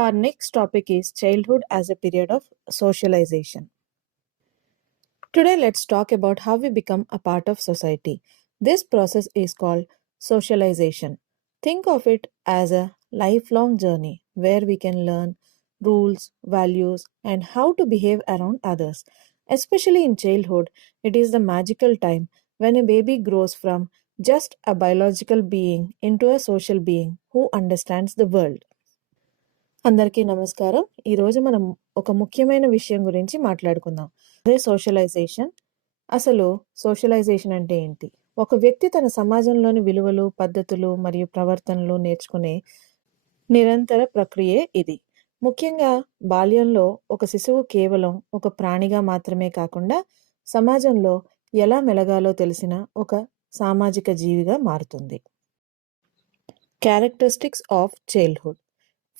Our next topic is childhood as a period of socialization. Today, let's talk about how we become a part of society. This process is called socialization. Think of it as a lifelong journey where we can learn rules, values, and how to behave around others. Especially in childhood, it is the magical time when a baby grows from just a biological being into a social being who understands the world. అందరికీ నమస్కారం. ఈరోజు మనం ఒక ముఖ్యమైన విషయం గురించి మాట్లాడుకుందాం. అదే సోషలైజేషన్. అసలు సోషలైజేషన్ అంటే ఏంటి? ఒక వ్యక్తి తన సమాజంలోని విలువలు, పద్ధతులు మరియు ప్రవర్తనలు నేర్చుకునే నిరంతర ప్రక్రియే ఇది. ముఖ్యంగా బాల్యంలో ఒక శిశువు కేవలం ఒక ప్రాణిగా మాత్రమే కాకుండా సమాజంలో ఎలా మెలగాలో తెలిసిన ఒక సామాజిక జీవిగా మారుతుంది. Characteristics of childhood.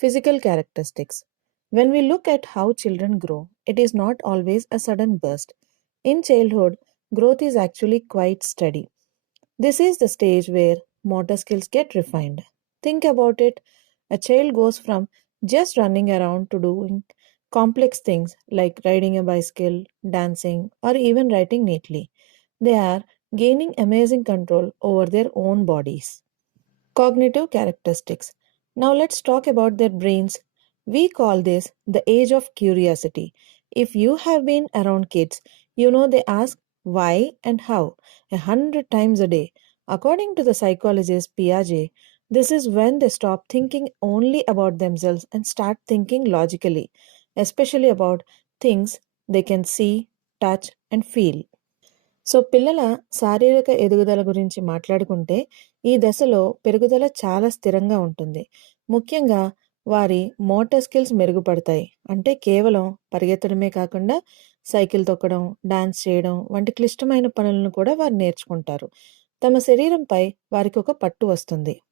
Physical characteristics. When we look at how children grow, it is not always a sudden burst. In childhood, growth is actually quite steady. This is the stage where motor skills get refined. Think about it. A child goes from just running around to doing complex things like riding a bicycle, dancing, or even writing neatly. They are gaining amazing control over their own bodies. Cognitive characteristics. Now let's talk about their brains. We call this the age of curiosity. If you have been around kids, you know they ask why and how 100 times a day. According to the psychologist Piaget, this is when they stop thinking only about themselves and start thinking logically, especially about things they can see, touch, and feel. So పిల్లల శారీరక ఎదుగుదల గురించి మాట్లాడుకుంటే ఈ దశలో పెరుగుదల చాలా స్థిరంగా ఉంటుంది. ముఖ్యంగా వారి మోటార్ స్కిల్స్ మెరుగుపడతాయి. అంటే కేవలం పరిగెత్తడమే కాకుండా సైకిల్ తొక్కడం, డాన్స్ చేయడం వంటి క్లిష్టమైన పనులను కూడా వారు నేర్చుకుంటారు. తమ శరీరంపై వారికి ఒక పట్టు వస్తుంది.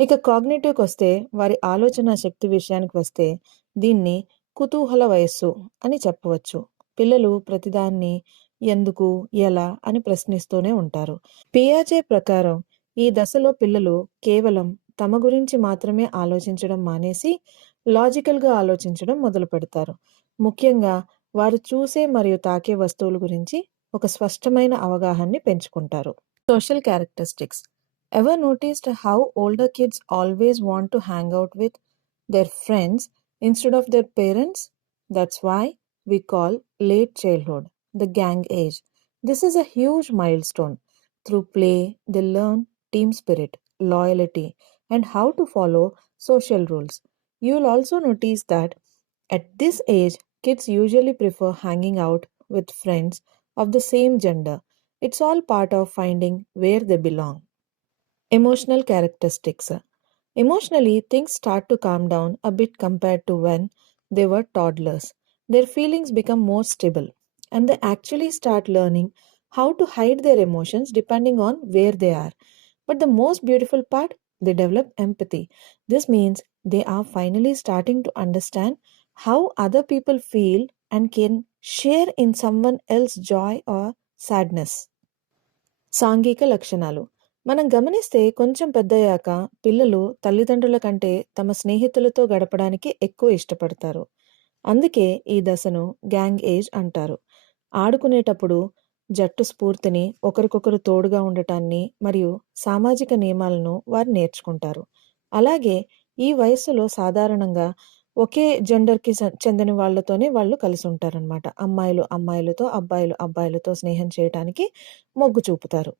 ఇక కాగ్నిటివ్కి వస్తే వారి ఆలోచన శక్తి విషయానికి వస్తే దీన్ని కుతూహల వయస్సు అని చెప్పవచ్చు. పిల్లలు ప్రతిదాన్ని ఎందుకు, ఎలా అని ప్రశ్నిస్తూనే ఉంటారు. పియాజే ప్రకారం ఈ దశలో పిల్లలు కేవలం తమ గురించి మాత్రమే ఆలోచించడం మానేసి లాజికల్గా ఆలోచించడం మొదలు పెడతారు. ముఖ్యంగా వారు చూసే మరియు తాకే వస్తువుల గురించి ఒక స్పష్టమైన అవగాహనని పెంచుకుంటారు. Social characteristics. Ever noticed how older kids always want to hang out with their friends instead of their parents? That's why we call late childhood the gang age. This is a huge milestone. Through play, they learn team spirit, loyalty, and how to follow social rules. You'll also notice that at this age, kids usually prefer hanging out with friends of the same gender. It's all part of finding where they belong. Emotional characteristics. Emotionally, things start to calm down a bit compared to when they were toddlers. Their feelings become more stable, and they actually start learning how to hide their emotions depending on where they are. But the most beautiful part, they develop empathy. This means they are finally starting to understand how other people feel and can share in someone else's joy or sadness. సాంఘిక లక్షణాలు. మనం గమనిస్తే కొంచెం పెద్దయ్యాక పిల్లలు తల్లిదండ్రుల కంటే తమ స్నేహితులతో గడపడానికి ఎక్కువ ఇష్టపడతారు. అందుకే ఈ దశను గ్యాంగ్ ఏజ్ అంటారు. ఆడుకునేటప్పుడు జట్టు స్ఫూర్తిని, ఒకరికొకరు తోడుగా ఉండటాన్ని మరియు సామాజిక నియమాలను వారు నేర్చుకుంటారు. అలాగే ఈ వయస్సులో సాధారణంగా ఒకే జెండర్కి చెందిన వాళ్ళతోనే వాళ్ళు కలిసి ఉంటారనమాట. అమ్మాయిలు అమ్మాయిలతో, అబ్బాయిలు అబ్బాయిలతో స్నేహం చేయటానికి మొగ్గు చూపుతారు.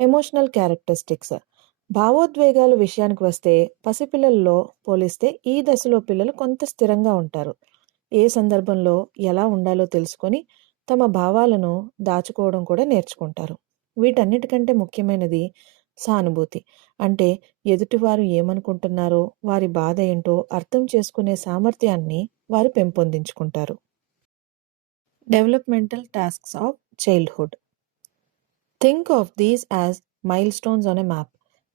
Emotional characteristics. భావోద్వేగాల విషయానికి వస్తే పసిపిల్లల్లో పోలిస్తే ఈ దశలో పిల్లలు కొంత స్థిరంగా ఉంటారు. ఏ సందర్భంలో ఎలా ఉండాలో తెలుసుకొని తమ భావాలను దాచుకోవడం కూడా నేర్చుకుంటారు. వీటన్నిటికంటే ముఖ్యమైనది సానుభూతి. అంటే ఎదుటివారు ఏమనుకుంటున్నారో, వారి బాధ ఏంటో అర్థం చేసుకునే సామర్థ్యాన్ని వారు పెంపొందించుకుంటారు. Developmental tasks of childhood. Think of these as milestones on a map.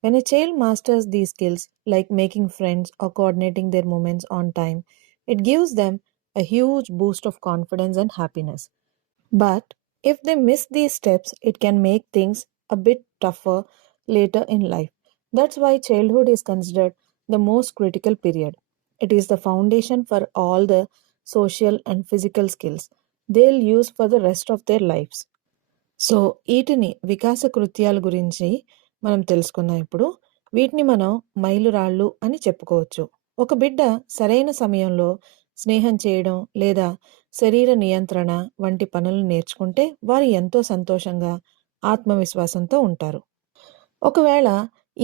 When a child masters these skills, like making friends or coordinating their movements on time, it gives them a huge boost of confidence and happiness. But if they miss these steps, it can make things a bit tougher later in life. That's why childhood is considered the most critical period. It is the foundation for all the social and physical skills they'll use for the rest of their lives. So వీటిని వికాస కృత్యాల గురించి మనం తెలుసుకున్నాం ఇప్పుడు. వీటిని మనం మైలురాళ్ళు అని చెప్పుకోవచ్చు. ఒక బిడ్డ సరైన సమయంలో స్నేహం చేయడం లేదా శరీర నియంత్రణ వంటి పనులు నేర్చుకుంటే వారు ఎంతో సంతోషంగా ఆత్మవిశ్వాసంతో ఉంటారు. ఒకవేళ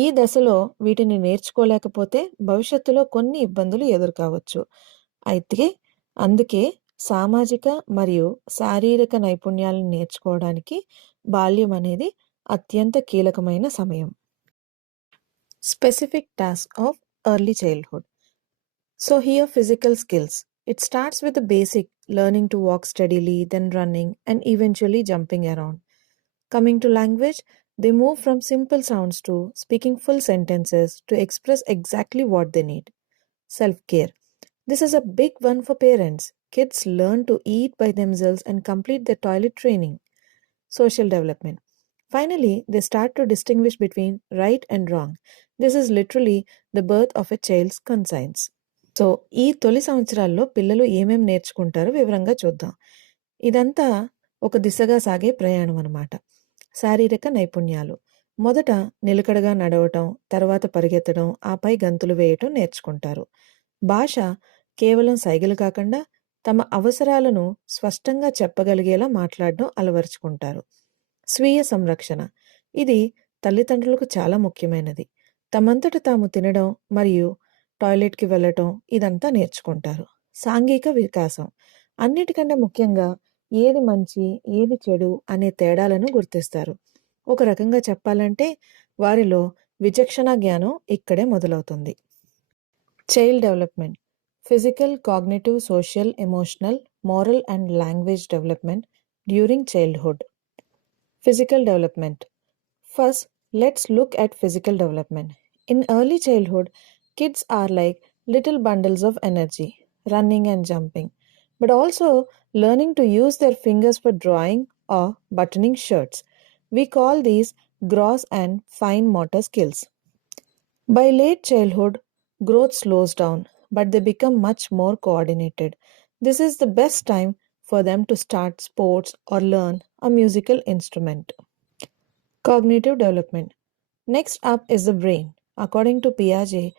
ఈ దశలో వీటిని నేర్చుకోలేకపోతే భవిష్యత్తులో కొన్ని ఇబ్బందులు ఎదురుకావచ్చు. అయితే అందుకే సామాజిక మరియు శారీరక నైపుణ్యాలను నేర్చుకోవడానికి బాల్యం అనేది అత్యంత కీలకమైన సమయం. Specific task of early childhood. So here physical skills. It starts with the basic learning to walk steadily, then running, and eventually jumping around. Coming to language, they move from simple sounds to speaking full sentences to express exactly what they need. Self-care. This is a big one for parents. Kids learn to eat by themselves and complete their toilet training. Social development. Finally, they start to distinguish between right and wrong. This is literally the birth of a child's conscience. So ఈ తొలి సంవత్సరాల్లో పిల్లలు ఏమేం నేర్చుకుంటారో వివరంగా చూద్దాం. ఇదంతా ఒక దిశగా సాగే ప్రయాణం అన్నమాట. శారీరక నైపుణ్యాలు. మొదట నిలకడగా నడవటం, తర్వాత పరిగెత్తడం, ఆపై గంతులు వేయటం నేర్చుకుంటారు. భాష కేవలం సైగలు కాకుండా తమ అవసరాలను స్పష్టంగా చెప్పగలిగేలా మాట్లాడడం అలవరుచుకుంటారు. స్వీయ సంరక్షణ. ఇది తల్లిదండ్రులకు చాలా ముఖ్యమైనది. తమంతట తాము తినడం మరియు టాయిలెట్కి వెళ్ళటం ఇదంతా నేర్చుకుంటారు. సాంఘిక వికాసం. అన్నిటికంటే ముఖ్యంగా ఏది మంచి ఏది చెడు అనే తేడాలను గుర్తిస్తారు. ఒక రకంగా చెప్పాలంటే వారిలో విచక్షణ జ్ఞానం ఇక్కడే మొదలవుతుంది. Child development. Physical, cognitive, social, emotional, moral and language development during childhood. Physical development. First, let's look at physical development. In early childhood, kids are like little bundles of energy, running and jumping, but also learning to use their fingers for drawing or buttoning shirts. We call these gross and fine motor skills. By late childhood, growth slows down, but they become much more coordinated. This is the best time for them to start sports or learn a musical instrument. Cognitive development. Next up is the brain. According to Piaget,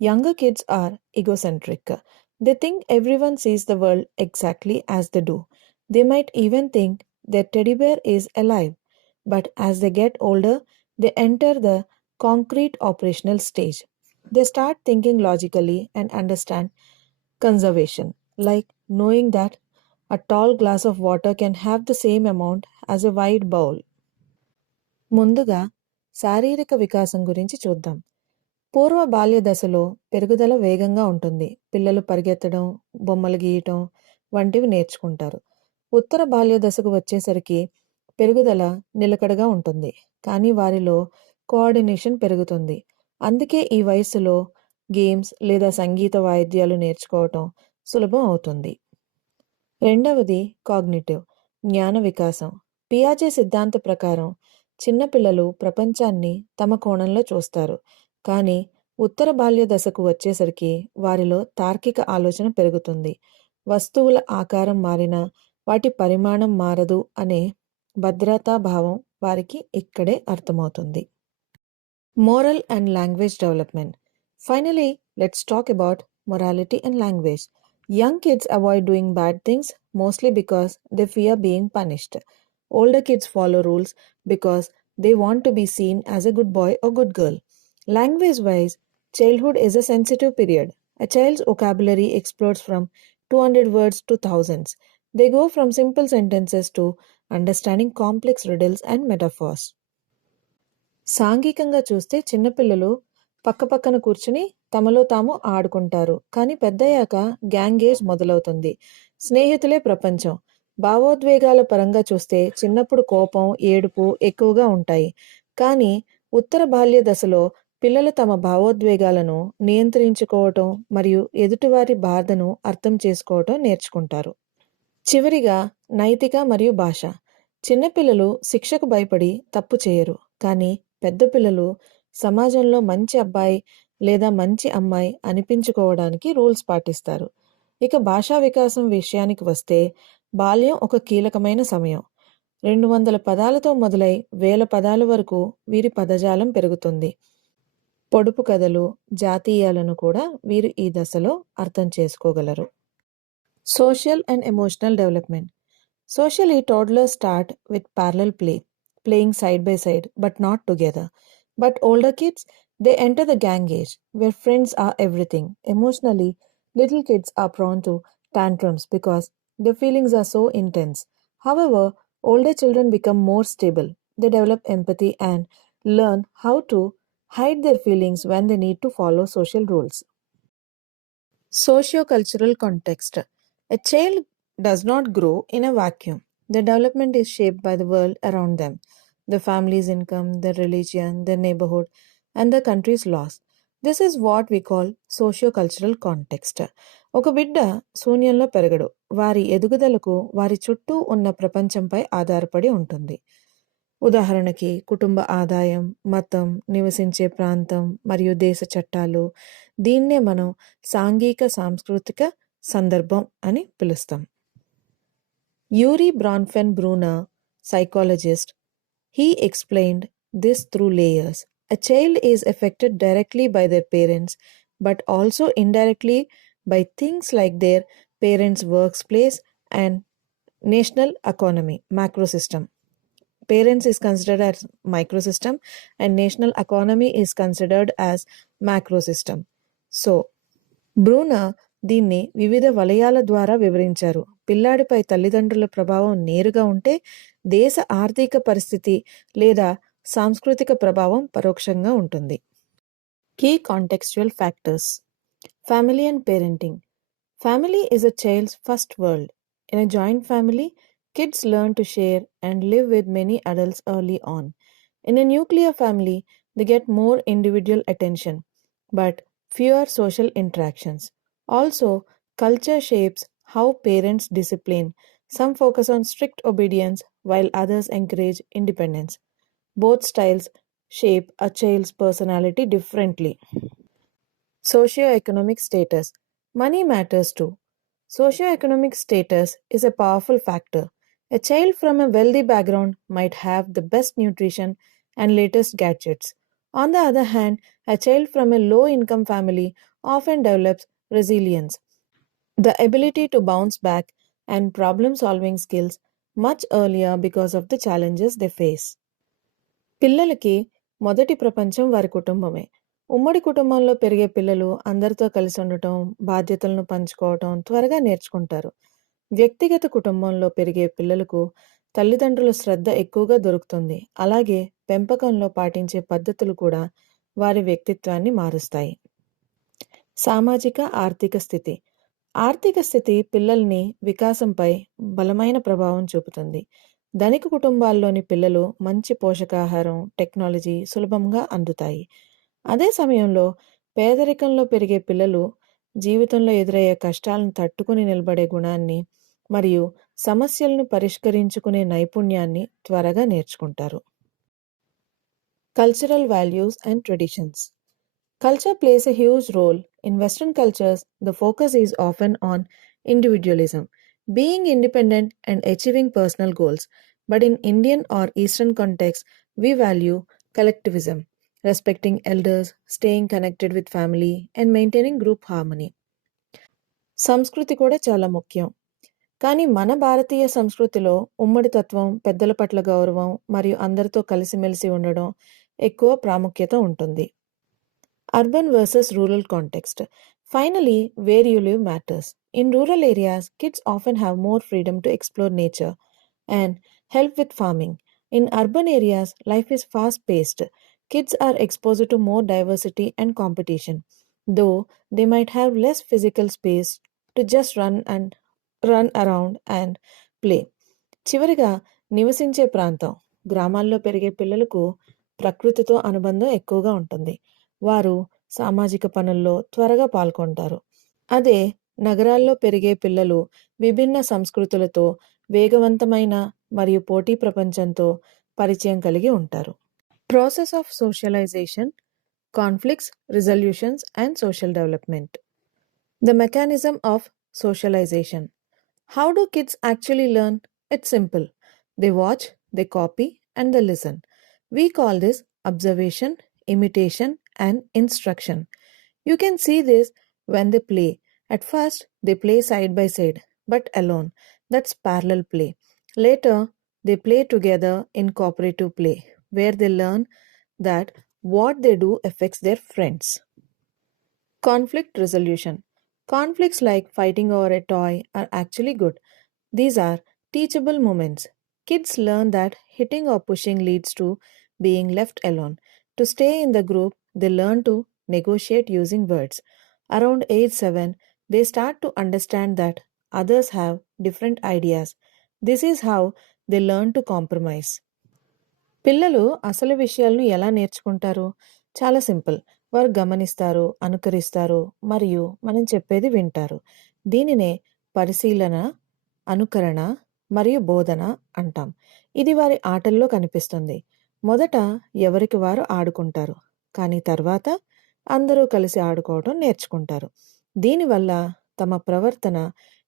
younger kids are egocentric. They think everyone sees the world exactly as they do. They might even think their teddy bear is alive. But as they get older, they enter the concrete operational stage. They start thinking logically and understand conservation, like knowing that a tall glass of water can have the same amount as a wide bowl. ముందుగా శారీరక వికాసం గురించి చూద్దాం. పూర్వ బాల్య దశలో పెరుగుదల వేగంగా ఉంటుంది. పిల్లలు పరిగెత్తడం, బొమ్మలు గీయటం వంటివి నేర్చుకుంటారు. ఉత్తర బాల్య దశకు వచ్చేసరికి పెరుగుదల నిలకడగా ఉంటుంది, కానీ వారిలో కోఆర్డినేషన్ పెరుగుతుంది. అందుకే ఈ వయసులో గేమ్స్ లేదా సంగీత వాయిద్యాలు నేర్చుకోవటం సులభం అవుతుంది. రెండవది కాగ్నిటివ్, జ్ఞాన వికాసం. పియాజే సిద్ధాంత ప్రకారం చిన్నపిల్లలు ప్రపంచాన్ని తమ కోణంలో చూస్తారు, కానీ ఉత్తర బాల్య దశకు వచ్చేసరికి వారిలో తార్కిక ఆలోచన పెరుగుతుంది. వస్తువుల ఆకారం మారినా వాటి పరిమాణం మారదు అనే భద్రతా భావం వారికి ఇక్కడే అర్థమవుతుంది. Moral and language development. Finally let's talk about morality and language. Young kids avoid doing bad things mostly because they fear being punished. Older kids follow rules because they want to be seen as a good boy or good girl. Language-wise, childhood is a sensitive period. A child's vocabulary explodes from 200 words to thousands. They go from simple sentences to understanding complex riddles and metaphors. సాంఘికంగా చూస్తే చిన్నపిల్లలు పక్కపక్కన కూర్చుని తమలో తాము ఆడుకుంటారు, కానీ పెద్దయ్యాక గ్యాంగేజ్ మొదలవుతుంది. స్నేహితులే ప్రపంచం. భావోద్వేగాల పరంగా చూస్తే చిన్నప్పుడు కోపం, ఏడుపు ఎక్కువగా ఉంటాయి, కానీ ఉత్తర బాల్య దశలో పిల్లలు తమ భావోద్వేగాలను నియంత్రించుకోవటం మరియు ఎదుటివారి బాధను అర్థం చేసుకోవటం నేర్చుకుంటారు. చివరిగా నైతిక మరియు భాష. చిన్నపిల్లలు శిక్షకు భయపడి తప్పు చేయరు, కానీ పెద్ద పిల్లలు సమాజంలో మంచి అబ్బాయి లేదా మంచి అమ్మాయి అనిపించుకోవడానికి రూల్స్ పాటిస్తారు. ఇక భాషా వికాసం విషయానికి వస్తే బాల్యం ఒక కీలకమైన సమయం. 200 పదాలతో మొదలై 1000 పదాల వరకు వీరి పదజాలం పెరుగుతుంది. పొడుపు కథలు, జాతీయాలను కూడా వీరు ఈ దశలో అర్థం చేసుకోగలరు. Social and emotional development. Socially, toddlers start with parallel play, playing side by side but not together. But older kids, they enter the gang age, where friends are everything. Emotionally, little kids are prone to tantrums because their feelings are so intense. However, older children become more stable. They develop empathy and learn how to hide their feelings when they need to follow social rules. Socio-cultural context. A child does not grow in a vacuum. Their development is shaped by the world around them, the family's income, their religion, their neighborhood, and the country's laws. This is what we call socio-cultural context. ఒక బిడ్డ శూన్యంలో పెరగడు. వారి ఎదుగుదలకు వారి చుట్టూ ఉన్న ప్రపంచంపై ఆధారపడి ఉంటుంది. ఉదాహరణకి కుటుంబ ఆదాయం, మతం, నివసించే ప్రాంతం మరియు దేశ చట్టాలు. దీన్నే మనం సాంఘిక సాంస్కృతిక సందర్భం అని పిలుస్తాం. Urie Bronfenbrenner, psychologist, he explained this through layers. A child is affected directly by their parents, but also indirectly by things like their parents' workplace and national economy, macro system. Parents is considered as microsystem and national economy is considered as macro system. So, Bruner దీన్ని వివిధ వలయాల ద్వారా వివరించారు. పిల్లాడిపై తల్లిదండ్రుల ప్రభావం నేరుగా ఉంటే దేశ ఆర్థిక పరిస్థితి లేదా సాంస్కృతిక ప్రభావం పరోక్షంగా ఉంటుంది. Key contextual factors. Family and parenting. Family is a child's first world. In a joint family, kids learn to share and live with many adults early on. In a nuclear family, they get more individual attention, but fewer social interactions. Also, culture shapes how parents discipline. Some focus on strict obedience while others encourage independence. Both styles shape a child's personality differently. Socioeconomic status. Money matters too. Socioeconomic status is a powerful factor. A child from a wealthy background might have the best nutrition and latest gadgets. On the other hand, a child from a low income family often develops resilience, the ability to bounce back, and problem solving skills much earlier because of the challenges they face. పిల్లలకి మొదటి ప్రపంచం వారి కుటుంబమే. ఉమ్మడి కుటుంబంలో పెరిగే పిల్లలు అందరితో కలిసి ఉండటం, బాధ్యతలను పంచుకోవటం త్వరగా నేర్చుకుంటారు. వ్యక్తిగత కుటుంబంలో పెరిగే పిల్లలకు తల్లిదండ్రుల శ్రద్ధ ఎక్కువగా దొరుకుతుంది. అలాగే పెంపకంలో పాటించే పద్ధతులు కూడా వారి వ్యక్తిత్వాన్ని మారుస్తాయి. సామాజిక ఆర్థిక స్థితి. ఆర్థిక స్థితి పిల్లల్ని వికాసంపై బలమైన ప్రభావం చూపుతుంది. ధనిక కుటుంబాల్లోని పిల్లలు మంచి పోషకాహారం, టెక్నాలజీ సులభంగా అందుతాయి. అదే సమయంలో పేదరికంలో పెరిగే పిల్లలు జీవితంలో ఎదురయ్యే కష్టాలను తట్టుకుని నిలబడే గుణాన్ని మరియు సమస్యలను పరిష్కరించుకునే నైపుణ్యాన్ని త్వరగా నేర్చుకుంటారు. Cultural values and traditions. Culture plays a huge role. In Western cultures, the focus is often on individualism, being independent and achieving personal goals. But in Indian or Eastern contexts, we value collectivism, respecting elders, staying connected with family, and maintaining group harmony. సంస్కృతి కూడా చాలా ముఖ్యం. కానీ మన భారతీయ సంస్కృతిలో ఉమ్మడి తత్వం, పెద్దల పట్ల గౌరవం మరియు అందరితో కలిసిమెలిసి ఉండడం ఎక్కువ ప్రాముఖ్యత ఉంటుంది. Urban versus rural context. Finally, where you live matters. In rural areas, kids often have more freedom to explore nature and help with farming. In urban areas, life is fast paced. Kids are exposed to more diversity and competition, though they might have less physical space to just run around and play. చివరిగా నివసించే ప్రాంతం. గ్రామాల్లో పెరిగే పిల్లలకు ప్రకృతితో అనుబంధం ఎక్కువగా ఉంటుంది. వారు సామాజిక పనుల్లో త్వరగా పాల్గొంటారు. అదే నగరాల్లో పెరిగే పిల్లలు విభిన్న సంస్కృతులతో వేగవంతమైన మరియు పోటీ ప్రపంచంతో పరిచయం కలిగి ఉంటారు. Process of socialisation. conflicts, resolutions, and social development. The mechanism of socialization. How do kids actually learn? It's simple. They watch, they copy, and they listen. We call this observation, imitation, and instruction. You can see this when they play. At first, they play side by side, but alone. That's parallel play. Later, they play together in cooperative play, where they learn that what they do affects their friends. Conflict resolution. Conflicts like fighting over a toy are actually good. These are teachable moments. Kids learn that hitting or pushing leads to being left alone. To stay in the group, they learn to negotiate using words. Around age 7, they start to understand that others have different ideas. This is how they learn to compromise. పిల్లలు అసలు విషయాలను ఎలా నేర్చుకుంటారు? చాలా సింపుల్. వారు గమనిస్తారు, అనుకరిస్తారు మరియు మనం చెప్పేది వింటారు. దీనినే పరిశీలన, అనుకరణ మరియు బోధన అంటాం. ఇది వారి ఆటల్లో కనిపిస్తుంది. మొదట ఎవరికి వారు ఆడుకుంటారు. కానీ తర్వాత అందరూ కలిసి ఆడుకోవడం నేర్చుకుంటారు. దీనివల్ల తమ ప్రవర్తన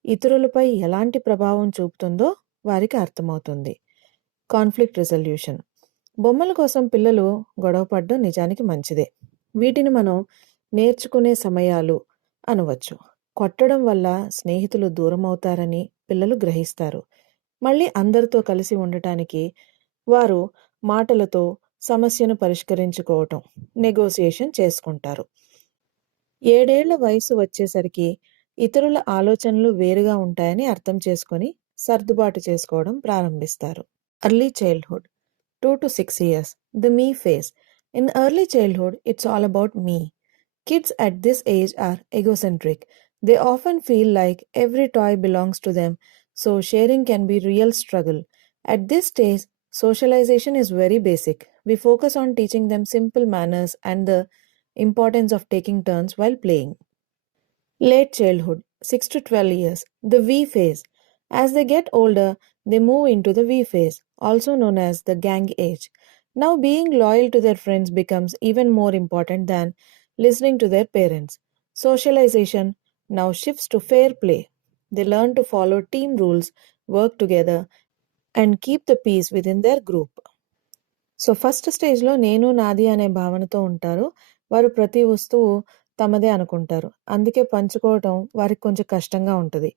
ఇతరులపై ఎలాంటి ప్రభావం చూపుతుందో వారికి అర్థమవుతుంది. Conflict resolution. బొమ్మల కోసం పిల్లలు గొడవపడడం నిజానికి మంచిదే. వీటిని మనం నేర్చుకునే సమయాలు అనవచ్చు. కొట్టడం వల్ల స్నేహితులు దూరం అవుతారని పిల్లలు గ్రహిస్తారు. మళ్ళీ అందరితో కలిసి ఉండటానికి వారు మాటలతో సమస్యను పరిష్కరించుకోవటం, నెగోసియేషన్ చేసుకుంటారు. 7 ఏళ్ల వయసు వచ్చేసరికి ఇతరుల ఆలోచనలు వేరుగా ఉంటాయని అర్థం చేసుకొని సర్దుబాటు చేసుకోవడం ప్రారంభిస్తారు. ఎర్లీ చైల్డ్హుడ్ 2 to 6 years. The me phase. In early childhood, it's all about me. Kids at this age are egocentric. They often feel like every toy belongs to them, so sharing can be real struggle. At this stage, socialization is very basic. We focus on teaching them simple manners and the importance of taking turns while playing. Late childhood, 6 to 12 years, the V phase. As they get older, they move into the V phase, also known as the gang age. Now, being loyal to their friends becomes even more important than listening to their parents. Socialization now shifts to fair play. They learn to follow team rules, work together, and keep the peace within their group. So first స్టేజ్‌లో నేను, నాది అనే భావనతో ఉంటారు. వారు ప్రతి వస్తువు తమదే అనుకుంటారు. అందుకే పంచుకోవటం వారికి కొంచెం కష్టంగా ఉంటది.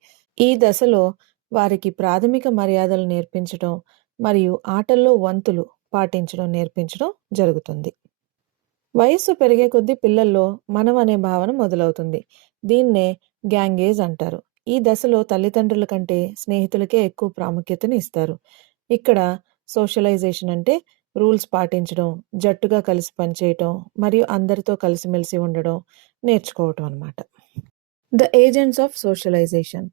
ఈ దశలో వారికి ప్రాథమిక మర్యాదలు నేర్పించటం మరియు ఆటల్లో వంతులు పాటించడం నేర్పించడం జరుగుతుంది. వయస్సు పెరిగే కొద్దీ పిల్లల్లో మనం అనే భావన మొదలవుతుంది. దీన్నే గ్యాంగేజ్ అంటారు. ఈ దశలో తల్లిదండ్రుల కంటే స్నేహితులకే ఎక్కువ ప్రాముఖ్యతని ఇస్తారు. ఇక్కడ సోషలైజేషన్ అంటే రూల్స్ పాటించడం, జట్టుగా కలిసి పనిచేయటం మరియు అందరితో కలిసిమెలిసి ఉండడం నేర్చుకోవటం అన్నమాట. The agents of socialisation.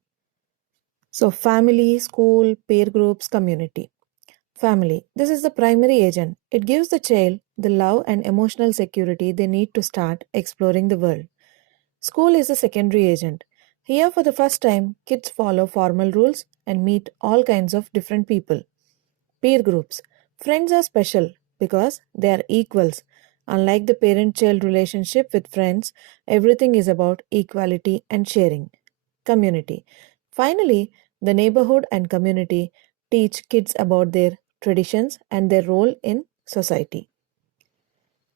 So family, school, peer groups, community. Family. This is the primary agent. It gives the child the love and emotional security they need to start exploring the world. School is a secondary agent. Here, for the first time, kids follow formal rules and meet all kinds of different people. Peer groups. Friends are special because they are equals. Unlike the parent-child relationship with friends, everything is about equality and sharing. Community. Finally, the neighborhood and community teach kids about their traditions and their role in society.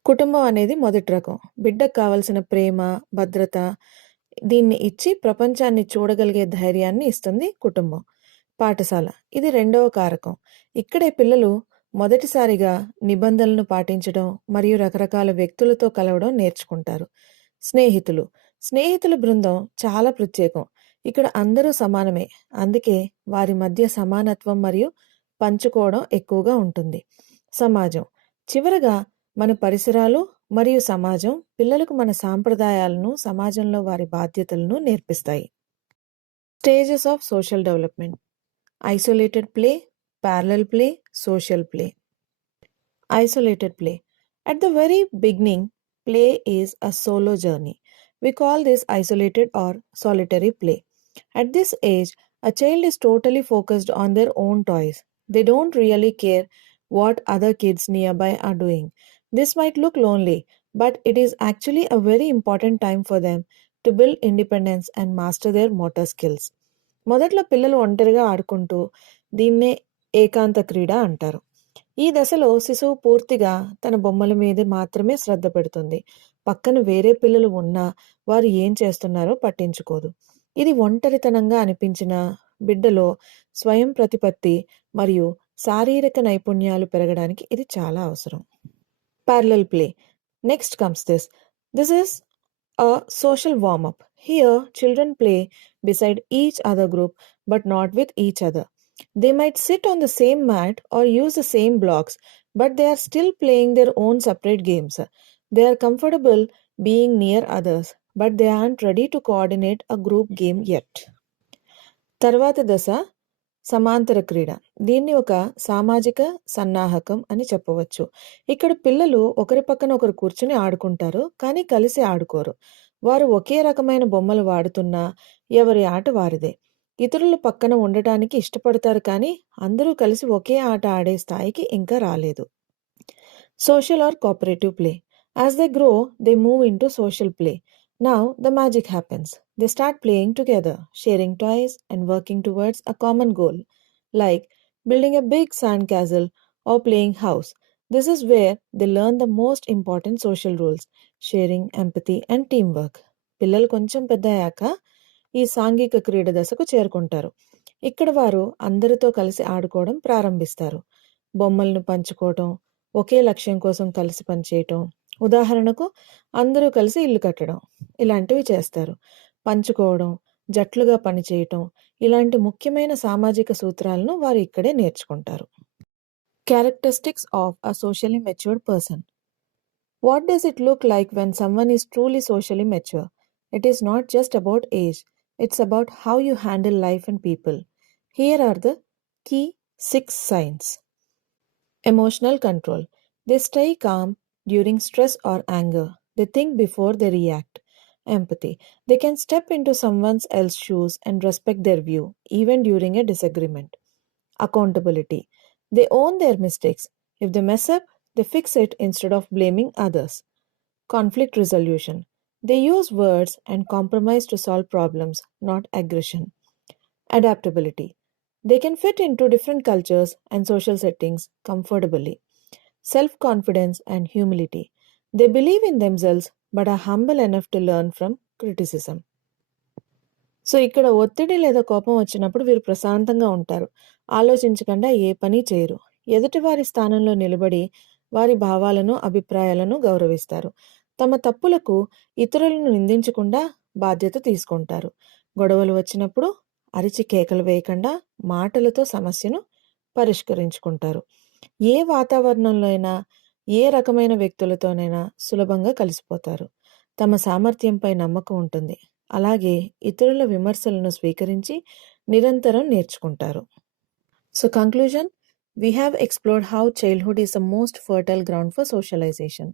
కుటుంబం అనేది మొదటి రకం. బిడ్డకు కావలసిన ప్రేమ, భద్రత దీన్ని ఇచ్చి ప్రపంచాన్ని చూడగలిగే ధైర్యాన్ని ఇస్తుంది కుటుంబం. పాఠశాల ఇది రెండవ కారకం. ఇక్కడే పిల్లలు మొదటిసారిగా నిబంధనలను పాటించడం మరియు రకరకాల వ్యక్తులతో కలవడం నేర్చుకుంటారు. స్నేహితులు. స్నేహితుల బృందం చాలా ప్రత్యేకం. ఇక్కడ అందరూ సమానమే. అందుకే వారి మధ్య సమానత్వం మరియు పంచుకోవడం ఎక్కువగా ఉంటుంది. సమాజం. చివరగా మన పరిసరాలు మరియు సమాజం పిల్లలకు మన సాంప్రదాయాలను, సమాజంలో వారి బాధ్యతలను నేర్పిస్తాయి. Stages of social development. Isolated play, parallel play, social play. Isolated play. At the very beginning, play is a solo journey. We call this isolated or solitary play. At this age, a child is totally focused on their own toys. They don't really care what other kids nearby are doing. This might look lonely, but it is actually a very important time for them to build independence and master their motor skills. మొదట్లో పిల్లలు ఒంటరిగా ఆడుకుంటూ దీన్నే ఏకాంత క్రీడ అంటారు. ఈ దశలో శిశువు పూర్తిగా తన బొమ్మల మీద మాత్రమే శ్రద్ధ పెడుతుంది. పక్కన వేరే పిల్లలు ఉన్నా వారు ఏం చేస్తున్నారో పట్టించుకోదు. ఇది ఒంటరితనంగా అనిపించిన బిడ్డలో స్వయం ప్రతిపత్తి మరియు శారీరక నైపుణ్యాలు పెరగడానికి ఇది చాలా అవసరం. Parallel play. Next comes this. This is a social warm up. Here, children play beside each other group but not with each other. They might sit on the same mat or use the same blocks, but they are still playing their own separate games. They are comfortable being near others, but they aren't ready to coordinate a group game yet. తర్వాత దశ సమాంతర క్రీడ. దీన్ని ఒక సామాజిక సన్నాహకం అని చెప్పవచ్చు. ఇక్కడ పిల్లలు ఒకరి పక్కన ఒకరు కూర్చుని ఆడుకుంటారు, కానీ కలిసి ఆడుకోరు. వారు ఒకే రకమైన బొమ్మలు వాడుతున్నా ఎవరి ఆట వారిదే. ఇతరుల పక్కన ఉండటానికి ఇష్టపడతారు, కానీ అందరూ కలిసి ఒకే ఆట ఆడే స్థాయికి ఇంకా రాలేదు. Social or cooperative play. As they grow, they move into social play. Now the magic happens. They start playing together, sharing toys, and working towards a common goal, like building a big sandcastle or playing house. This is where they learn the most important social rules: sharing, empathy, and teamwork. పిల్లలు కొంచెం పెద్దయ్యాక ఈ సాంఘిక క్రీడ దశకు చేరుకుంటారు. ఇక్కడ వారు అందరితో కలిసి ఆడుకోవడం ప్రారంభిస్తారు. బొమ్మలను పంచుకోవటం, ఒకే లక్ష్యం కోసం కలిసి పనిచేయటం, ఉదాహరణకు అందరూ కలిసి ఇల్లు కట్టడం, ఇలాంటివి చేస్తారు. పంచుకోవడం, జట్లుగా పనిచేయటం, ఇలాంటి ముఖ్యమైన సామాజిక సూత్రాలను వారు ఇక్కడే నేర్చుకుంటారు. Characteristics of a socially matured person. What does it look like when someone is truly socially mature? It is not just about age, it's about how you handle life and people. Here are the key 6 signs. Emotional control. They stay calm during stress or anger. They think before they react. Empathy. They can step into someone else's shoes and respect their view, even during a disagreement. Accountability. They own their mistakes. If they mess up, they fix it instead of blaming others. Conflict resolution. They use words and compromise to solve problems, not aggression. Adaptability. They can fit into different cultures and social settings comfortably. Self-confidence and humility. They believe in themselves but are humble enough to learn from criticism. So ఇక్కడ ఒత్తిడి లేదా కోపం వచ్చినప్పుడు వీరు ప్రశాంతంగా ఉంటారు. ఆలోచించకుండా ఏ పని చేయరు. ఎదుటివారి స్థానంలో నిలబడి వారి భావాలను, అభిప్రాయాలను గౌరవిస్తారు. తమ తప్పులకు ఇతరులను నిందించకుండా బాధ్యత తీసుకుంటారు. గొడవలు వచ్చినప్పుడు అరిచి కేకలు వేయకుండా మాటలతో సమస్యను పరిష్కరించుకుంటారు. ఏ వాతావరణంలో అయినా, ఏ రకమైన వ్యక్తులతోనైనా సులభంగా కలిసిపోతారు. తమ సామర్థ్యంపై నమ్మకం ఉంటుంది. అలాగే ఇతరుల విమర్శలను స్వీకరించి నిరంతరం నేర్చుకుంటారు. So conclusion, we have explored how childhood is the most fertile ground for socialization.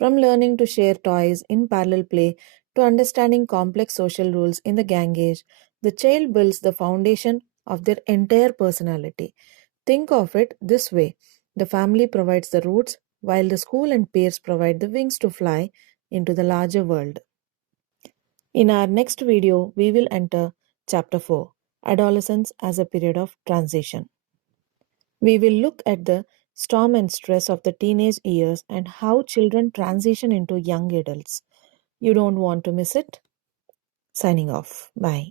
From learning to share toys in parallel play to understanding complex social rules in the gang age, the child builds the foundation of their entire personality. Think of it this way: the family provides the roots, while the school and peers provide the wings to fly into the larger world. In our next video, we will enter Chapter 4, Adolescence as a Period of Transition. We will look at the storm and stress of the teenage years and how children transition into young adults. You don't want to miss it. Signing off. Bye.